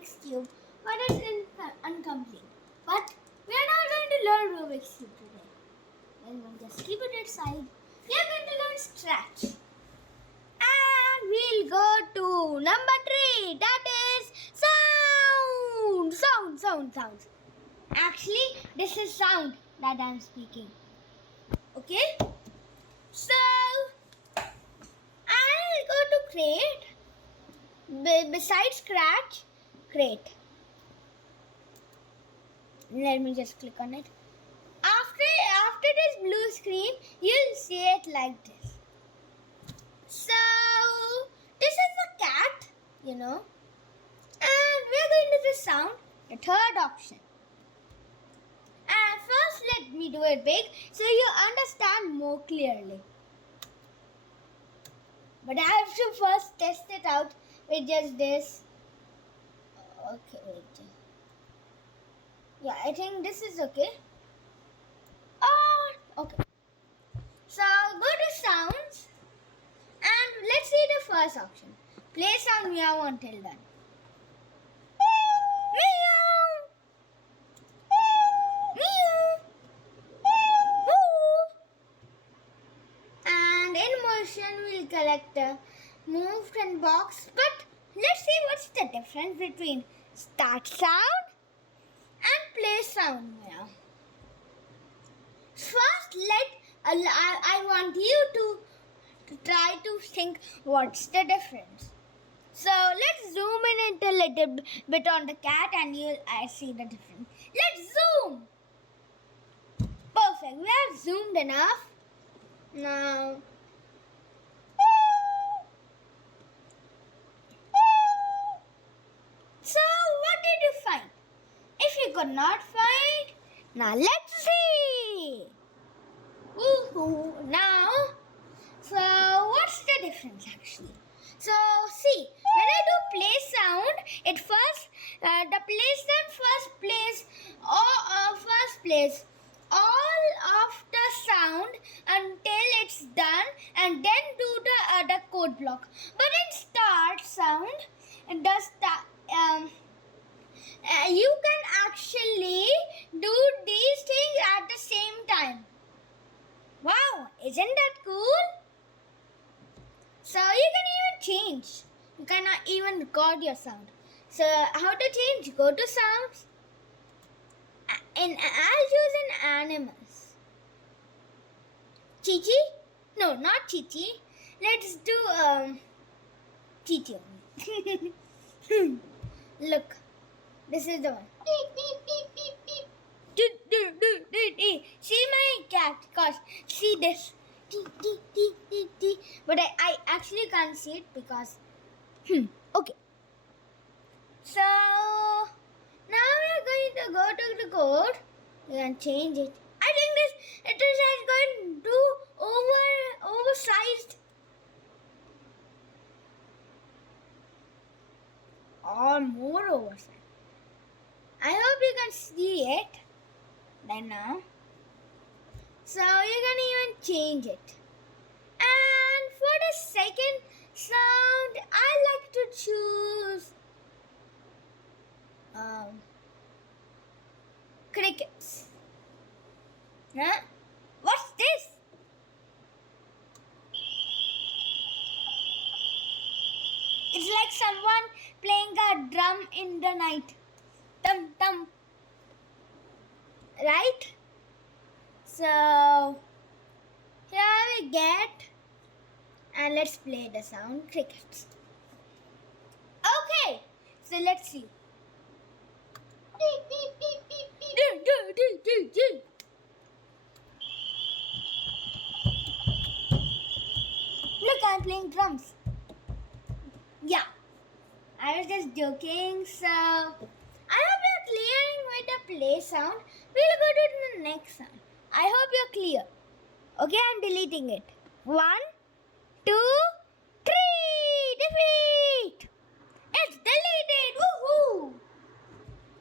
Rubik's Cube, but it's incomplete. But we are not going to learn Rubik's Cube today. Then we'll just keep it aside. We are going to learn Scratch. And we'll go to number 3. That is sounds. Actually, this is sound that I'm speaking. Okay? So, I'll go to create. Besides Scratch, create. Let me just click on it. After this blue screen, you'll see it like this. So, this is a cat, and we're going to the sound, the third option. And first, let me do it big so you understand more clearly. But I have to first test it out with just this. Okay, wait. Yeah, I think this is okay. Okay. So go to sounds and let's see the first option. Play sound meow until done. Meow. Meow. Woo. And in motion we'll collect the moved and box. But let's see what's the difference between start sound and play sound meow. First, I want you to try to think what's the difference. So let's zoom in a little bit on the cat and I see the difference. Let's zoom. Perfect. We have zoomed enough. Now. So what did you find? If you could not find, now let's see. Woohoo! Now, so what's the difference actually? So see, when I do play sound, the play sound first plays all of the sound until it's done, and then do the other code block. But in start sound, you can actually do these things at the same time. Wow, isn't that cool? So you can even change. You can even record your sound. So how to change? Go to sounds. And I'll choose in animals. Chichi? No, not Chichi. Let's do Chichi only. Look. This is the one. See my cat, cause see this. But I actually can't see it because okay. So now we're going to go to the code. We can change it. I think it is going to oversized or more oversized. I hope you can see it by now. So you can even change it. And for the second sound, I like to choose crickets. Huh? What's this? It's like someone playing a drum in the night. Tum tum. Right? So here we get, and let's play the sound crickets. Okay, so let's see. Look, I'm playing drums. Yeah, I was just joking. So I hope you're clearing with the play sound. We'll go to the next sound. I hope you're clear. Okay, I'm deleting it. 1, 2, 3. Defeat. It's deleted. Woohoo!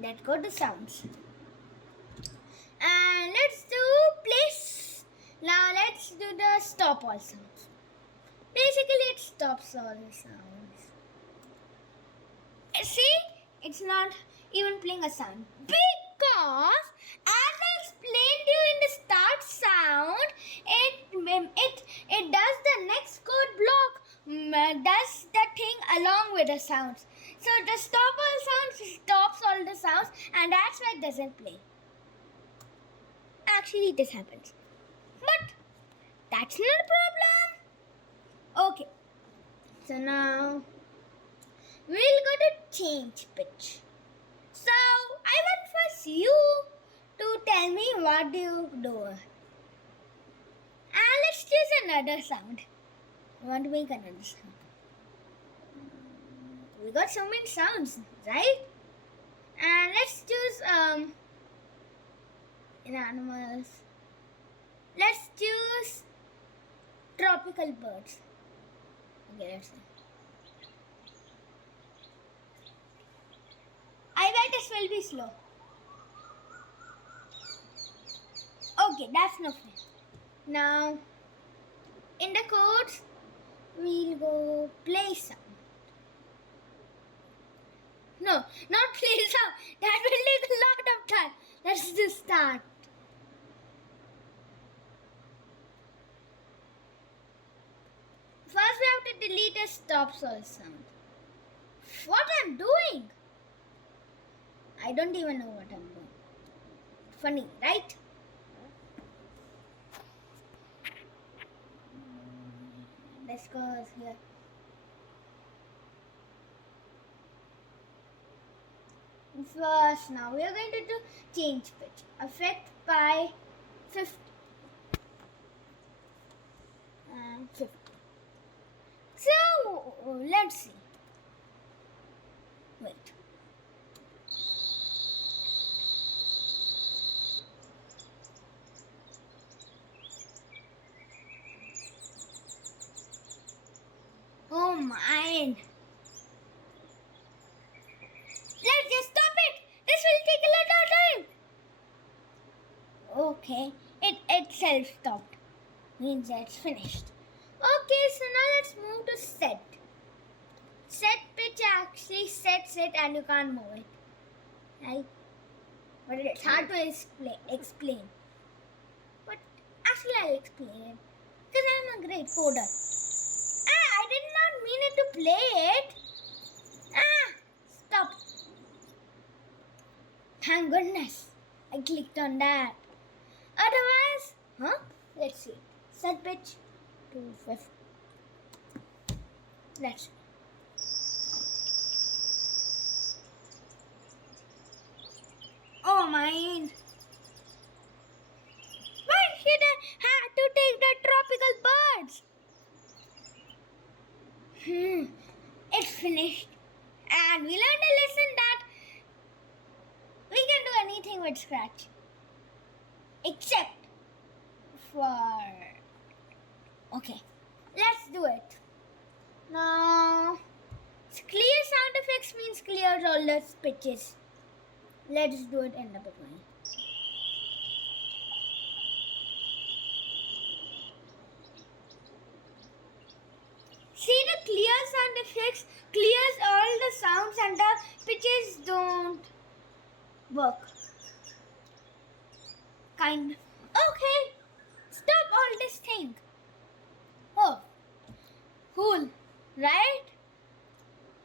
Let's go to sounds. And let's do place. Now let's do the stop all sounds. Basically, it stops all the sounds. See, it's not even playing a sound? Because as I explained you in the start sound, it does the next code block, does the thing along with the sounds. So the stop all sounds stops all the sounds, and that's why it doesn't play. Actually, this happens, but that's not a problem. Okay, so now we'll go to change pitch. So I want first you to tell me what do you do. And let's choose another sound. I want to make another sound. We got so many sounds, right? And let's choose in animals. Let's choose tropical birds. Okay, let's see. I bet this will be slow. Okay, that's no fair. Now, in the codes, we'll go play sound. No, not play sound. That will take a lot of time. Let's just start. First, we have to delete a stop all sound. What I'm doing? I don't even know what I'm doing. Funny, right? Let's go here. First, now we are going to do change pitch. Affect by 50. 50. So, let's see. Wait. Oh my. Let's just stop it. This will take a lot of time. Okay. It self-stopped. Means it's finished. Okay, so now let's move to set. Set pitch actually sets it and you can't move it. Right? But it's hard to explain. But actually I'll explain it. Because I'm a great coder. I did not mean it to play it. Stop. Thank goodness I clicked on that. Otherwise, let's see. Set pitch to 50. Let's see. Oh my. Why should I have to take the tropical birds? It's finished. And we learned a lesson that we can do anything with Scratch. Except for... Okay, let's do it. Now, clear sound effects means clear all the pitches. Let's do it in the beginning. See, the clear sound effects clears all the sounds and the pitches don't work. Kind. Okay, stop all this thing. Oh, cool, right?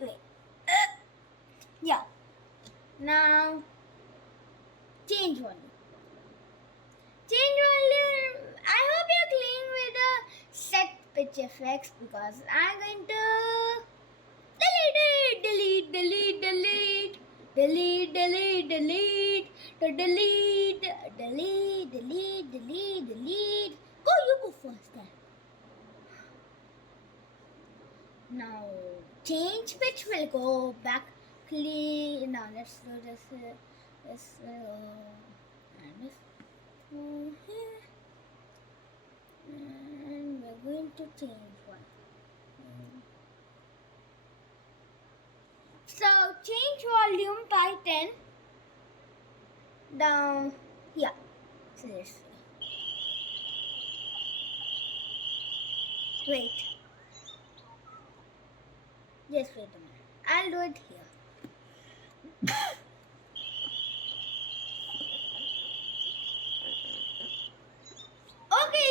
Wait. Yeah. Now, change volume. Change volume. I hope you're clean with the set pitch effects because I'm going to delete it. Delete. Go, you go first then. Now, change pitch will go back. Clean. Now, let's do this. And this here. And we're going to change one. So, change volume by 10 down here. So, let's see. Wait. Just wait a minute. I'll do it here. Okay,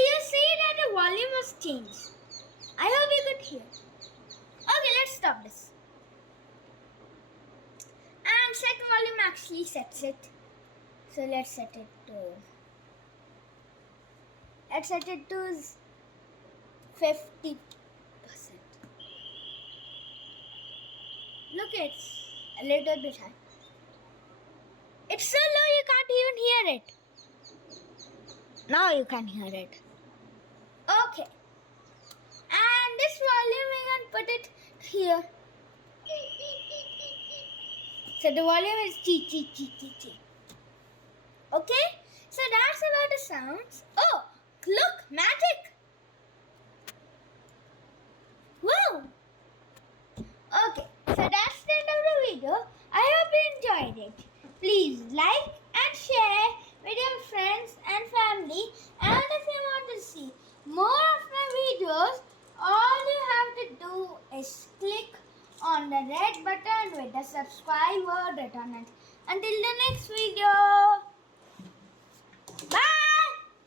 you see that the volume was changed. I hope you could hear. Okay, let's stop this. And set volume actually sets it. So let's set it to 50%. Look, it's a little bit high. It's so low you can't even hear it. Now you can hear it. Okay. And this volume we can put it here. So the volume is G. Okay? So that's about the sounds. Oh, look, magic. Wow. Okay, so that's the end of the video. I hope you enjoyed it. Please like and share with your friends and family. And if you want to see more of my videos, all you have to do is click on the red button with the subscribe word written on it. Until the next video.